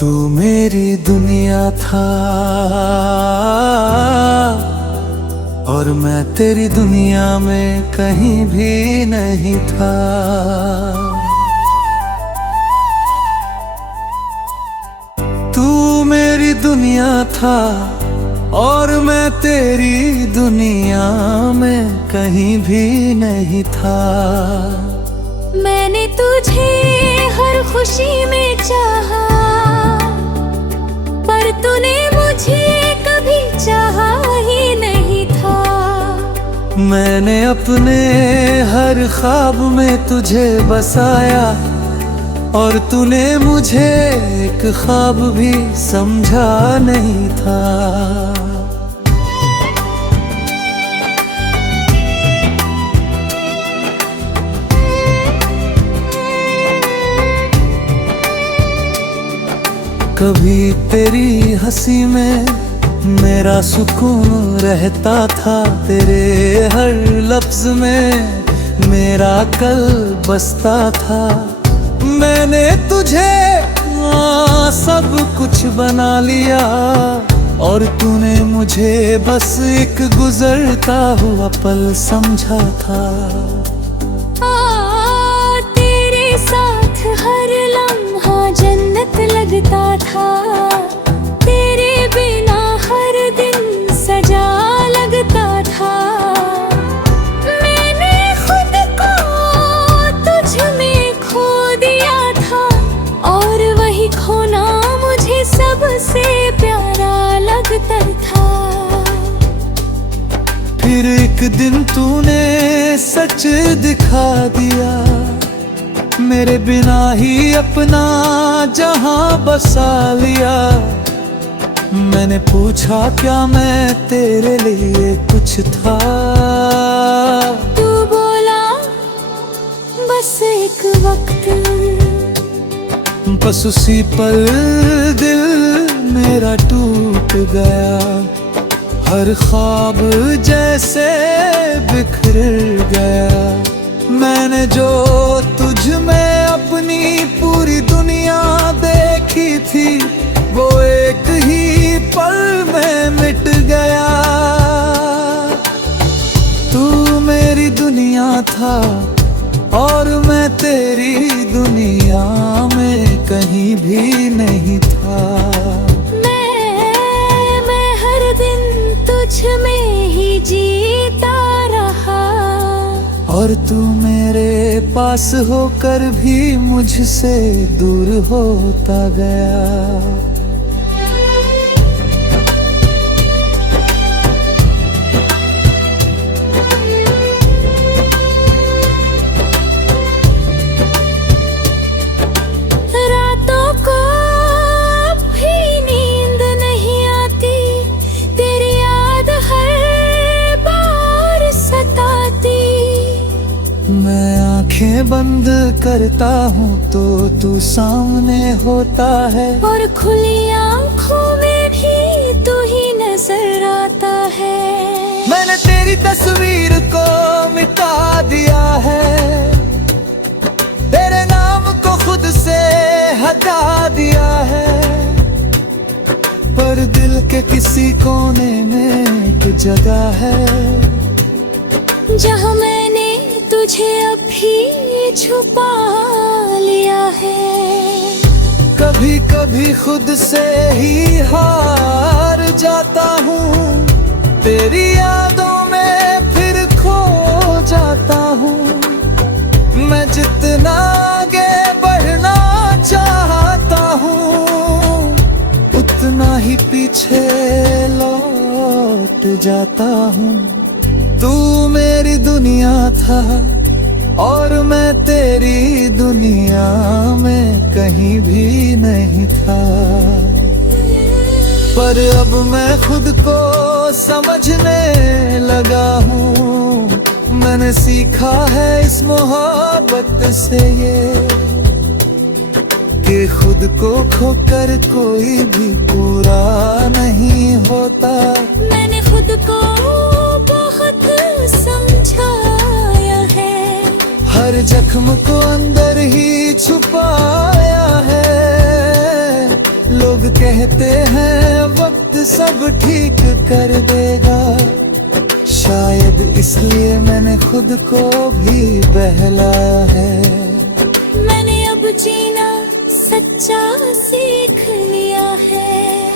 तू मेरी दुनिया था और मैं तेरी दुनिया में कहीं भी नहीं था। तू मेरी दुनिया था और मैं तेरी दुनिया में कहीं भी नहीं था। मैंने तुझे हर खुशी में चाहा, पर तूने मुझे कभी चाहा ही नहीं था। मैंने अपने हर ख्वाब में तुझे बसाया और तूने मुझे एक ख्वाब भी समझा नहीं था। कभी तेरी हंसी में मेरा सुकून रहता था, तेरे हर लफ्ज में मेरा कल बसता था। मैंने तुझे सब कुछ बना लिया और तूने मुझे बस एक गुजरता हुआ पल समझा था। तेरे साथ हर लम्हा जन्नत लगता था, तेरे बिना हर दिन सजा लगता था। मैंने खुद को तुझ में खो दिया था और वही खोना मुझे सबसे प्यारा लगता था। फिर एक दिन तूने सच दिखा दिया, मेरे बिना ही अपना जहां बसा लिया। मैंने पूछा क्या मैं तेरे लिए कुछ था, तू बोला बस एक वक्त। बस उसी पल दिल मेरा टूट गया, हर ख्वाब जैसे बिखर गया। मैंने जो तुझ में अपनी पूरी दुनिया देखी थी, वो एक ही पल में मिट गया। तू मेरी दुनिया था और मैं तेरी दुनिया में कहीं भी नहीं था। मैं हर दिन तुझ में ही जीता रहा और तू मेरे पास होकर भी मुझसे दूर होता गया। रातों को भी नींद नहीं आती, तेरी याद हर बार सताती। मैं आंखें बंद करता हूँ तो तू सामने होता है, और खुली आंखों में भी तू ही नजर आता है। मैंने तेरी तस्वीर को मिटा दिया है, तेरे नाम को खुद से हटा दिया है। पर दिल के किसी कोने में एक जगह है, जहाँ मैंने तुझे अभी छुपा लिया है। कभी कभी खुद से ही हार जाता हूँ, तेरी यादों में फिर खो जाता हूँ। मैं जितना आगे बढ़ना चाहता हूँ, उतना ही पीछे लौट जाता हूँ। तू मेरी दुनिया था और मैं तेरी दुनिया में कहीं भी नहीं था। पर अब मैं खुद को समझने लगा हूँ, मैंने सीखा है इस मोहब्बत से ये, कि खुद को खोकर कोई भी पूरा नहीं होता। मैंने खुद को बहुत समझाया है, हर जख्म को अंदर ही छुपाया है, कहते हैं वक्त सब ठीक कर देगा, शायद इसलिए मैंने खुद को भी बहलाया है। मैंने अब जीना सच्चा सीख लिया है,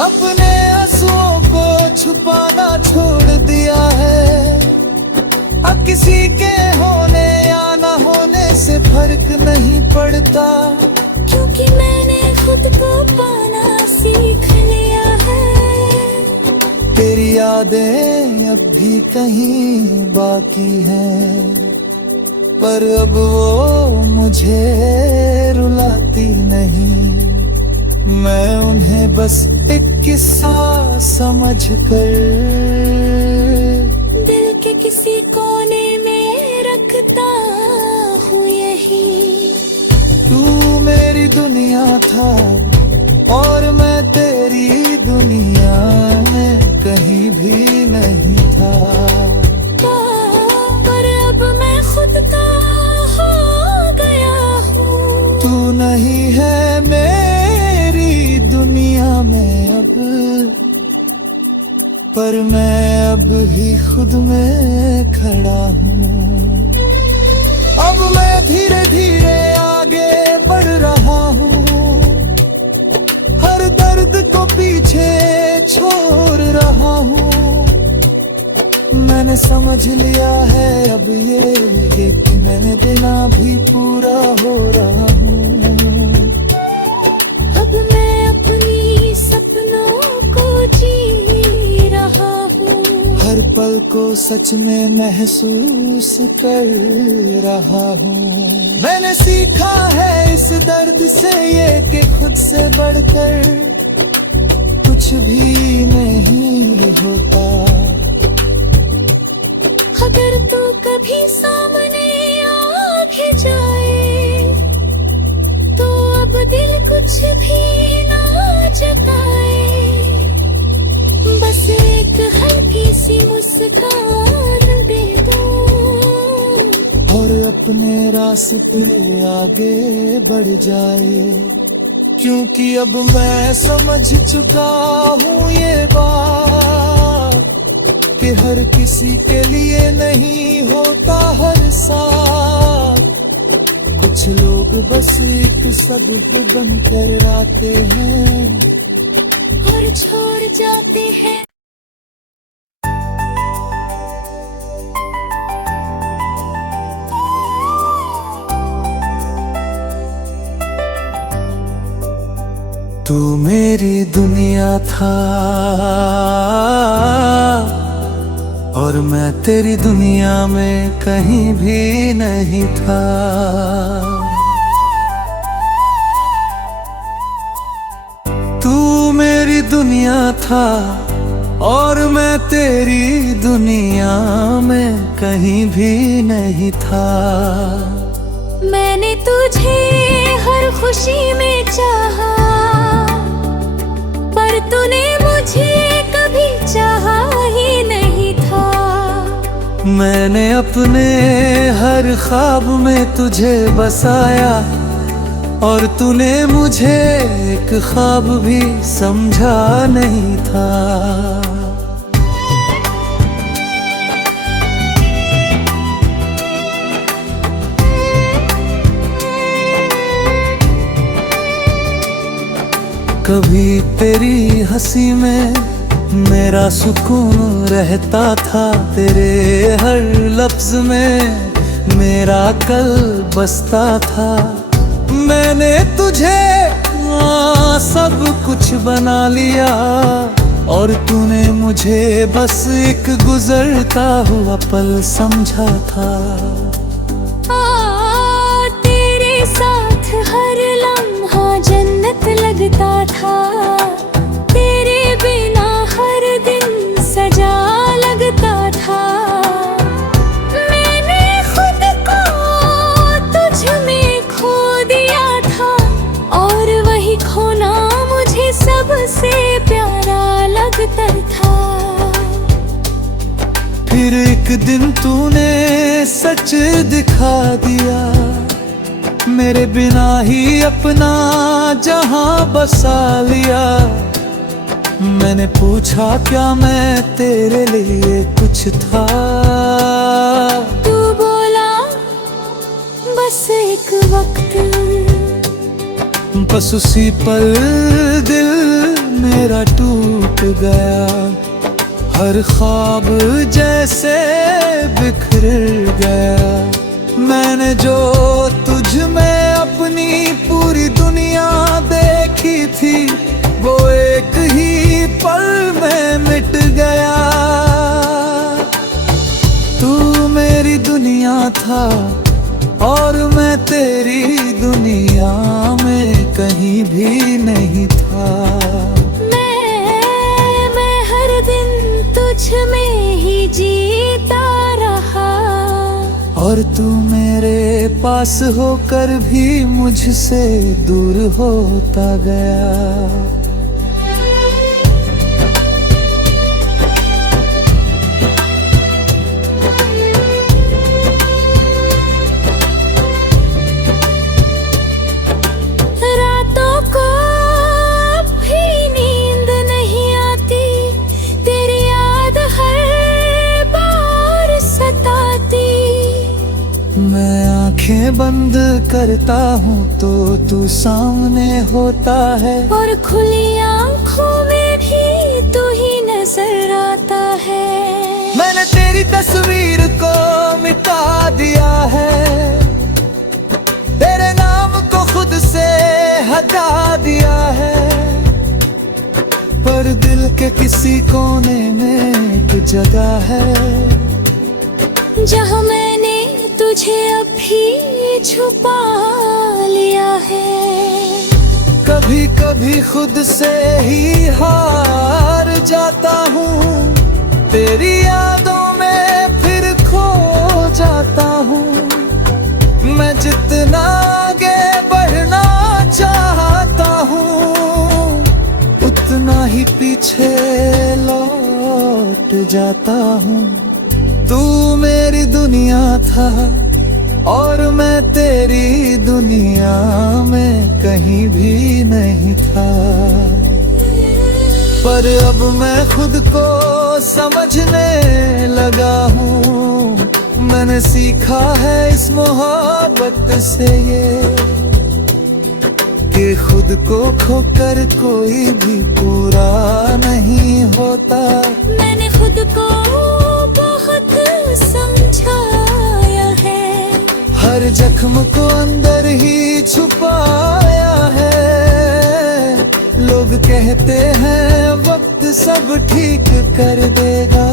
अपने आंसुओं को छुपाना छोड़ दिया है। अब किसी के होने या ना होने से फर्क नहीं पड़ता, क्योंकि मैंने खुद को पाना सीख लिया है। तेरी यादें अब भी कहीं बाकी हैं, पर अब वो मुझे रुलाती नहीं। मैं उन्हें बस एक किस्सा समझकर दिल के किसी कोने में रखता हूँ यही। तू मेरी दुनिया था और मैं तेरी दुनिया में कहीं भी नहीं था, पर अब मैं खुद का हो गया हूँ। तू नहीं है मेरी दुनिया में अब, पर मैं अब ही खुद में खड़ा हूँ। अब मैं धीरे धीरे आगे बढ़ रहा हूँ, हर दर्द को पीछे छोड़ रहा हूँ। मैंने समझ लिया है अब ये कि मैंने बिना भी पूरा हो रहा हूँ। अब मैं अपनी सपनों को जी रहा हूँ, हर पल को सच में महसूस कर रहा हूँ। मैंने सीखा है इस दर्द से ये कि खुद से बढ़कर कुछ भी नहीं होता। अगर तू कभी सामने आके जाए तो अब दिल कुछ भी ना जताए, बस एक हल्की सी मुस्कान दे दो और अपने रास्ते आगे बढ़ जाए, क्योंकि अब मैं समझ चुका हूँ ये बात कि हर किसी के लिए नहीं होता हर साथ। कुछ लोग बस एक सबब बनकर आते हैं और छोड़ जाते हैं। तू मेरी दुनिया था और मैं तेरी दुनिया में कहीं भी नहीं था। तू मेरी दुनिया था और मैं तेरी दुनिया में कहीं भी नहीं था। मैंने तुझे हर खुशी में चाहा, पर तूने मुझे कभी चाहा ही नहीं था। मैंने अपने हर ख्वाब में तुझे बसाया और तूने मुझे एक ख्वाब भी समझा नहीं था। कभी तेरी हंसी में मेरा सुकून रहता था, तेरे हर लफ्ज में मेरा कल बसता था। मैंने तुझे सब कुछ बना लिया और तूने मुझे बस एक गुजरता हुआ पल समझा था। तेरे साथ हर लम्हा जन्नत लगता था, तेरे बिना हर दिन सजा लगता था। मैंने खुद को तुझ में खो दिया था और वही खोना मुझे सबसे प्यारा लगता था। फिर एक दिन तूने सच दिखा दिया, मेरे बिना ही अपना जहां बसा लिया। मैंने पूछा क्या मैं तेरे लिए कुछ था, तू बोला बस एक वक्त, बस उसी पल दिल मेरा टूट गया। हर ख्वाब जैसे बिखर गया। मैंने जो तुझ में अपनी पूरी दुनिया देखी थी, वो एक ही पल में मिट गया। तू मेरी दुनिया था और मैं तेरी दुनिया में कहीं भी नहीं था। मैं हर दिन तुझ में ही जीता रहा, और तू मेरे पास होकर भी मुझसे दूर होता गया। रातों को भी नींद नहीं आती, तेरी याद हर बार सताती। मैं आंखें बंद करता हूँ तो तू सामने होता है, और खुली आँखों में भी तू ही नजर आता है। मैंने तेरी तस्वीर को मिटा दिया है, तेरे नाम को खुद से हटा दिया है। पर दिल के किसी कोने में एक जगह है, जहाँ मैंने तुझे अभी छुपा लिया है। कभी कभी खुद से ही हार जाता हूँ, तेरी यादों में फिर खो जाता हूँ। मैं जितना आगे बढ़ना चाहता हूँ, उतना ही पीछे लौट जाता हूँ। तू मेरी दुनिया था और मैं तेरी दुनिया में कहीं भी नहीं था। पर अब मैं खुद को समझने लगा हूँ, मैंने सीखा है इस मोहब्बत से ये, कि खुद को खोकर कोई भी पूरा नहीं होता। मैंने खुद को बहुत समझाया है, हर जख्म को अंदर ही छुपाया है। लोग कहते हैं वक्त सब ठीक कर देगा,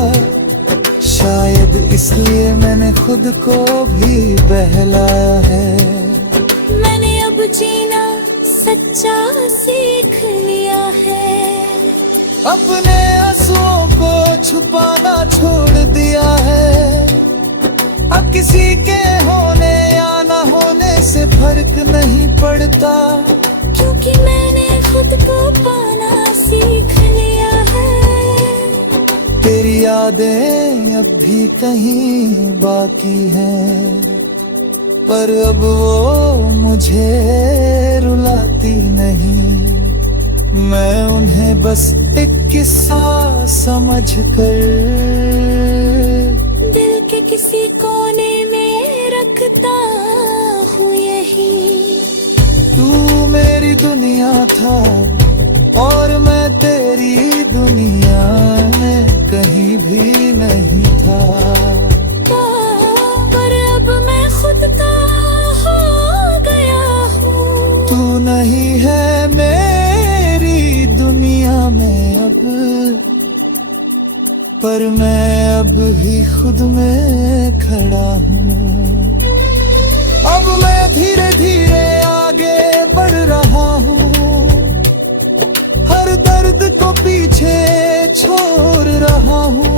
शायद इसलिए मैंने खुद को भी बहलाया है। मैंने अब जीना सच्चा सीख लिया है, अपने आंसुओं को छुपाना छोड़ दिया है। अब किसी के होने या न होने से फर्क नहीं पड़ता, क्योंकि मैंने खुद को पाना सीख लिया है। तेरी यादें अब भी कहीं बाकी हैं, पर अब वो मुझे रुलाती नहीं। मैं उन्हें बस एक किस्सा समझकर दिल के किसी कोने में रखता हूँ यही। तू मेरी दुनिया था और मैं तेरी दुनिया में कहीं भी नहीं था। पर अब मैं खुद का हो गया हूँ, तू नहीं है मेरी दुनिया में अब, पर मैं अब भी खुद में खड़ा हूँ। अब मैं धीरे धीरे आगे बढ़ रहा हूँ, हर दर्द को पीछे छोड़ रहा हूँ।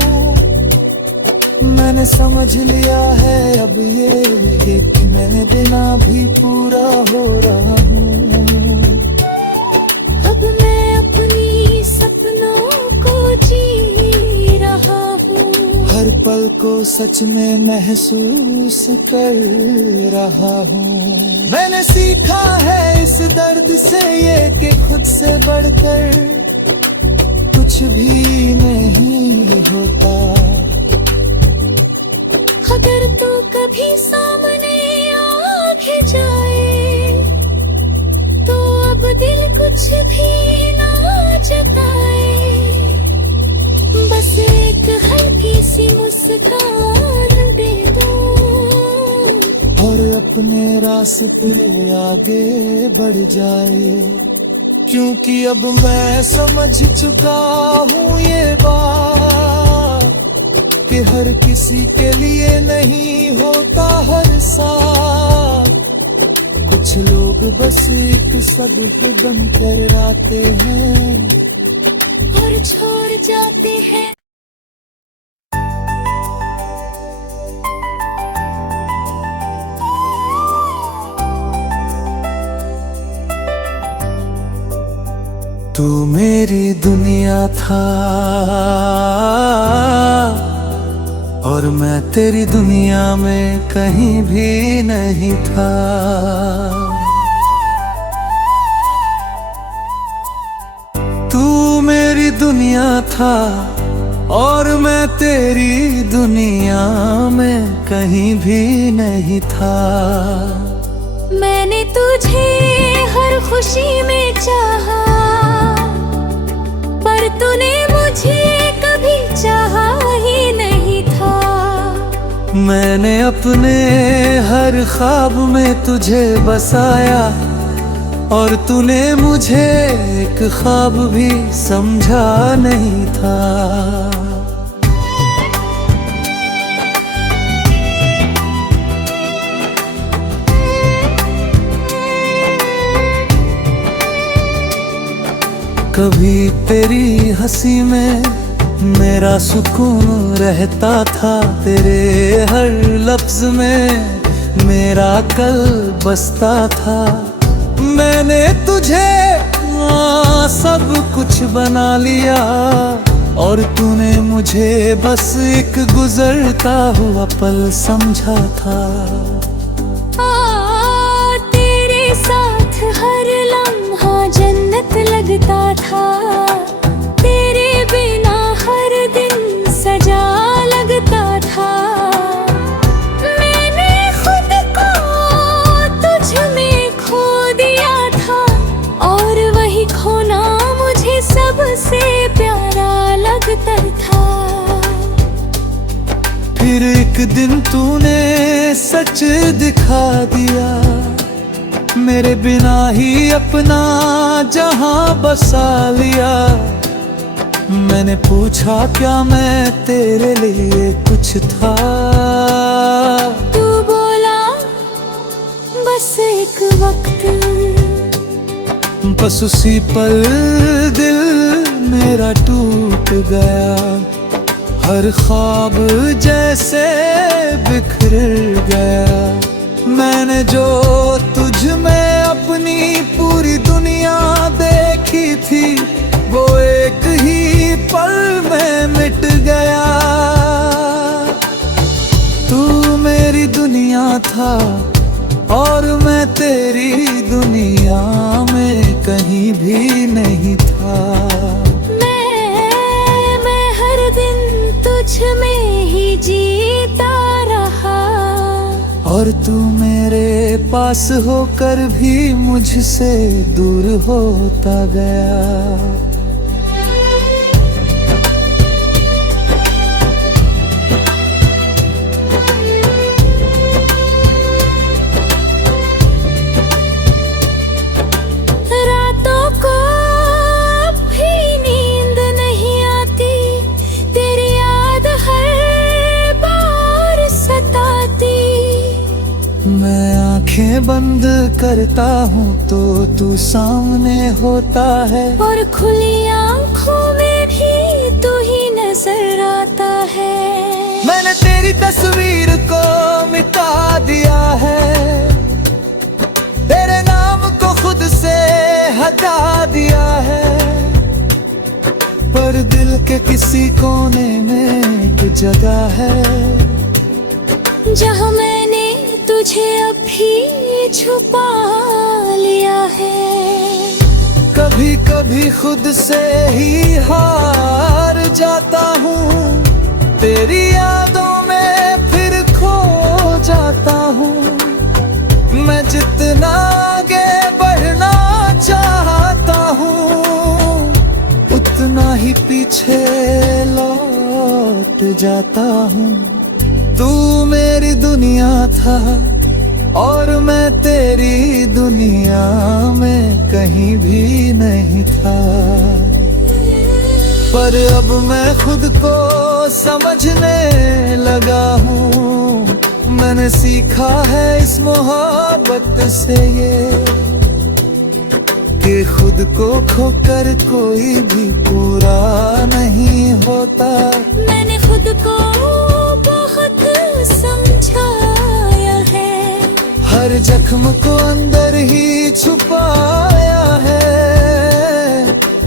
मैंने समझ लिया है अब ये कि मैं बिना भी पूरा हो रहा हूँ। अब मैं अपनी सपनों को जी रहा हूँ, हर हर पल को सच में महसूस कर रहा हूँ। मैंने सीखा है इस दर्द से ये कि खुद से बढ़कर कुछ भी नहीं होता। अगर तू कभी सामने आके जाए तो अब दिल कुछ भी ना जताए, बस एक हल्की सी मुस्कान दे दो और अपने रास्ते आगे बढ़ जाए। क्योंकि अब मैं समझ चुका हूँ ये बात कि हर किसी के लिए नहीं होता हर साथ। कुछ लोग बस एक सबब बनकर आते हैं और छोड़ जाते हैं। तू मेरी दुनिया था और मैं तेरी दुनिया में कहीं भी नहीं था। तू मेरी दुनिया था और मैं तेरी दुनिया में कहीं भी नहीं था। मैंने तुझे हर खुशी में चाहा, पर तूने मुझे कभी चाहा ही नहीं था। मैंने अपने हर ख्वाब में तुझे बसाया और तूने मुझे एक ख्वाब भी समझा नहीं था। कभी तेरी हंसी में मेरा सुकून रहता था, तेरे हर लफ्ज में मेरा कल बसता था। मैंने तुझे सब कुछ बना लिया और तूने मुझे बस एक गुजरता हुआ पल समझा था। तेरे साथ हर लम्हा जन्नत लगता था, तेरे बिना हर दिन सजा लगता था। मैंने खुद को तुझ में खो दिया था और वही खोना मुझे सबसे प्यारा लगता था। फिर एक दिन तूने सच दिखा दिया, मेरे बिना ही अपना जहां बसा लिया। मैंने पूछा क्या मैं तेरे लिए कुछ था, तू बोला बस एक वक्त। बस उसी पल दिल मेरा टूट गया, हर ख्वाब जैसे बिखर गया। मैंने जो तुझ में अपनी पूरी दुनिया देखी थी वो एक ही पल में मिट गया। तू मेरी दुनिया था और मैं तेरी दुनिया में कहीं भी नहीं था। मैं हर दिन तुझ में ही जीता रहा और तू मेरे पास होकर भी मुझसे दूर होता गया। रातों को भी नींद नहीं आती, तेरी याद हर बार सताती। मैं आंखें बंद करता हूँ तो तू सामने होता है और खुली आंखों में भी तू ही नजर आता है। मैंने तेरी तस्वीर को मिटा दिया है, तेरे नाम को खुद से हटा दिया है, पर दिल के किसी कोने में एक जगह है जहाँ मैंने तुझे अभी छुपा लिया है। कभी कभी खुद से ही हार जाता हूँ, तेरी यादों में फिर खो जाता हूँ। मैं जितना आगे बढ़ना चाहता हूँ, उतना ही पीछे लौट जाता हूँ। तू मेरी दुनिया था और मैं तेरी दुनिया में कहीं भी नहीं था। पर अब मैं खुद को समझने लगा हूँ, मैंने सीखा है इस मोहब्बत से ये कि खुद को खोकर कोई भी पूरा नहीं होता। मैंने खुद को बहुत समझाया है, हर जख्म को अंदर ही छुपाया है।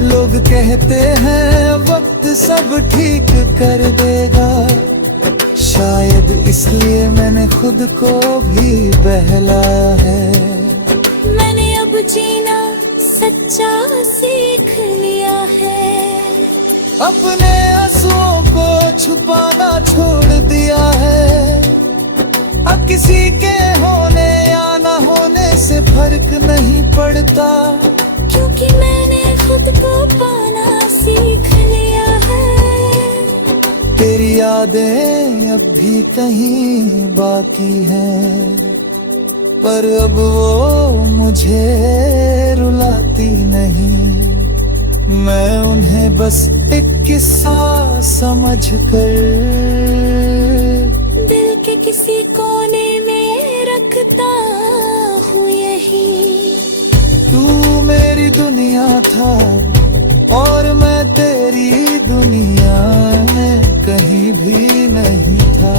लोग कहते हैं वक्त सब ठीक कर देगा, शायद इसलिए मैंने खुद को भी बहलाया है। मैंने अब जीना सच्चा सीख लिया है, अपने आंसुओं को छुपाना छोड़ दिया है। अब किसी के होने या ना होने से फर्क नहीं पड़ता, क्योंकि मैंने खुद को पाना सीख लिया है। तेरी यादें अब भी कहीं बाकी हैं, पर अब वो मुझे रुलाती नहीं। मैं उन्हें बस एक किस्सा समझकर दिल के किसी कोने में रखता हूँ यही। तू मेरी दुनिया था और मैं तेरी दुनिया में कहीं भी नहीं था।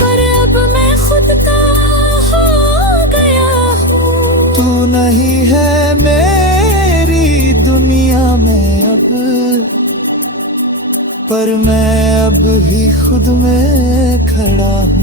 पर अब मैं खुद का हो गया हूँ। तू नहीं है मेरी दुनिया में अब, पर मैं अब भी खुद में खड़ा हूँ।